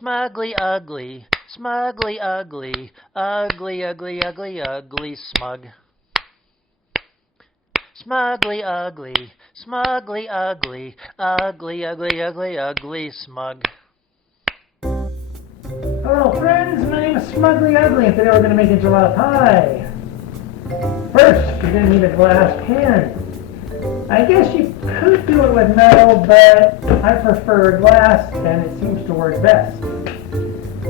Smuggly Uggly, Smuggly Uggly, ugly, ugly, ugly, ugly, smug. Smuggly Uggly, Smuggly Uggly, ugly, ugly, ugly, ugly, smug. Hello friends, my name is Smuggly Uggly and today we're going to make enchilada pie. First, you're going to need a glass pan. I guess you could do it with metal, but I prefer glass and it seems to work best.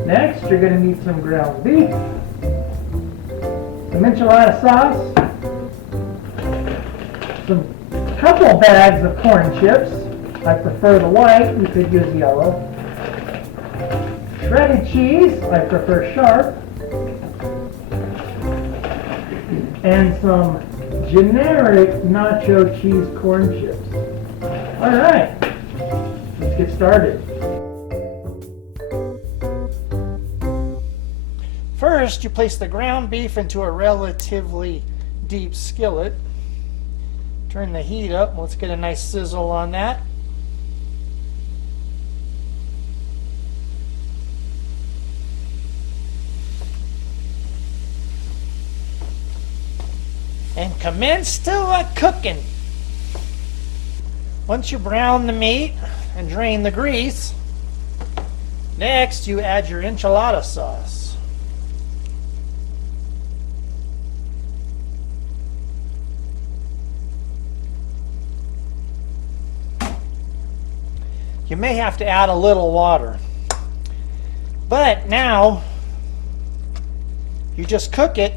Next, you're going to need some ground beef, some enchilada sauce, some couple bags of corn chips. I prefer the white, you could use yellow. Shredded cheese, I prefer sharp. And some generic nacho cheese corn chips. Alright, let's get started. First, you place the ground beef into a relatively deep skillet. Turn the heat up. Let's get a nice sizzle on that. And commence to cooking. Once you brown the meat and drain the grease, next you add your enchilada sauce. You may have to add a little water, but now you just cook it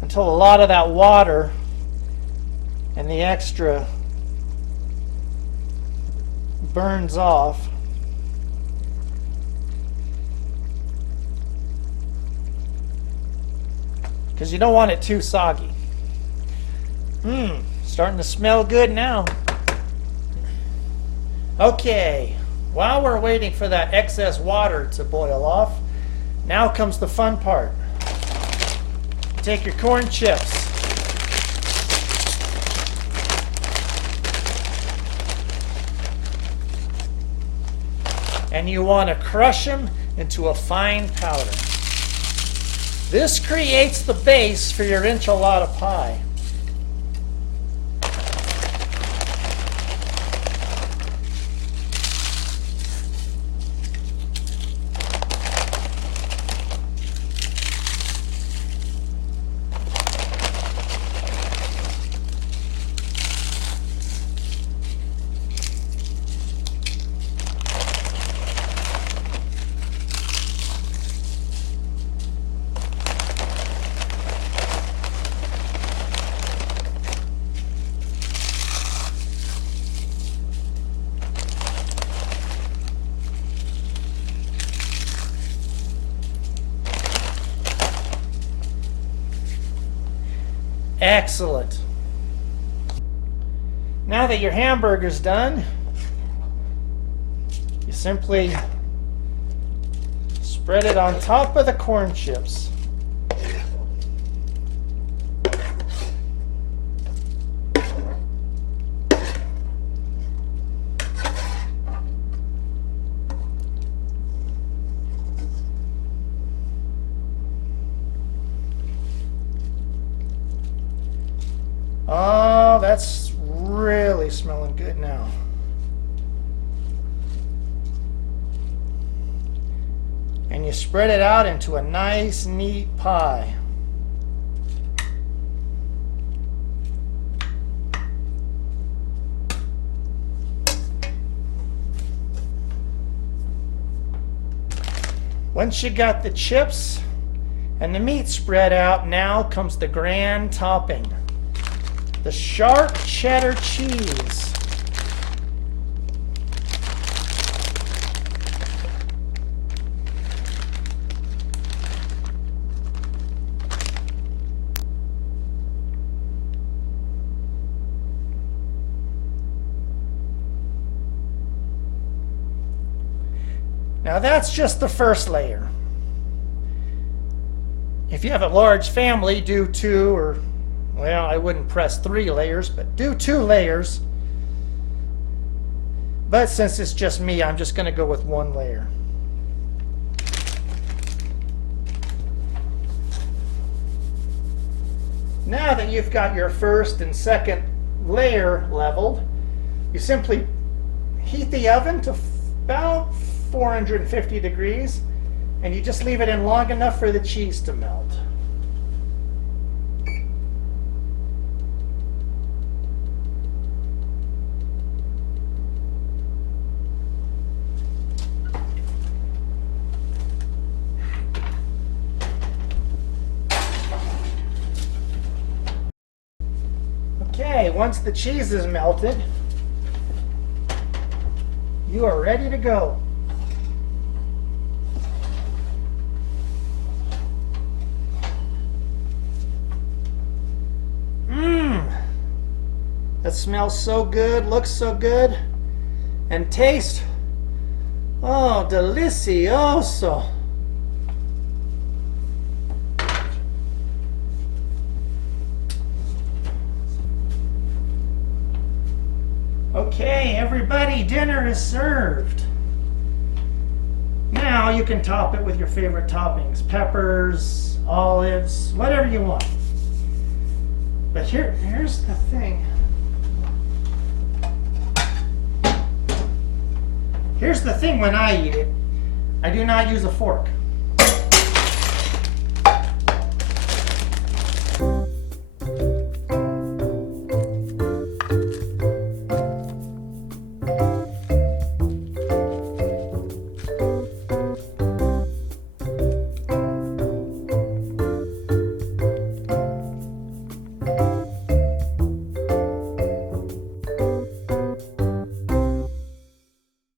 until a lot of that water and the extra burns off. Because you don't want it too soggy. Starting to smell good now. Okay, while we're waiting for that excess water to boil off, now comes the fun part. Take your corn chips. And you want to crush them into a fine powder. This creates the base for your enchilada pie. Excellent. Now that your hamburger's done, you simply spread it on top of the corn chips. Oh, that's really smelling good now. And you spread it out into a nice, neat pie. Once you got the chips and the meat spread out, now comes the grand topping. The sharp cheddar cheese. Now that's just the first layer. If you have a large family, do 2 or, well, I wouldn't press 3 layers, but do 2 layers. But since it's just me, I'm just going to go with one layer. Now that you've got your first and second layer leveled, you simply heat the oven to about 450 degrees, and you just leave it in long enough for the cheese to melt. Okay, once the cheese is melted, you are ready to go. That smells so good, looks so good, and taste, oh, delicioso. Okay, everybody, dinner is served. Now you can top it with your favorite toppings, peppers, olives, whatever you want. But here's the thing. Here's the thing when I eat it. I do not use a fork.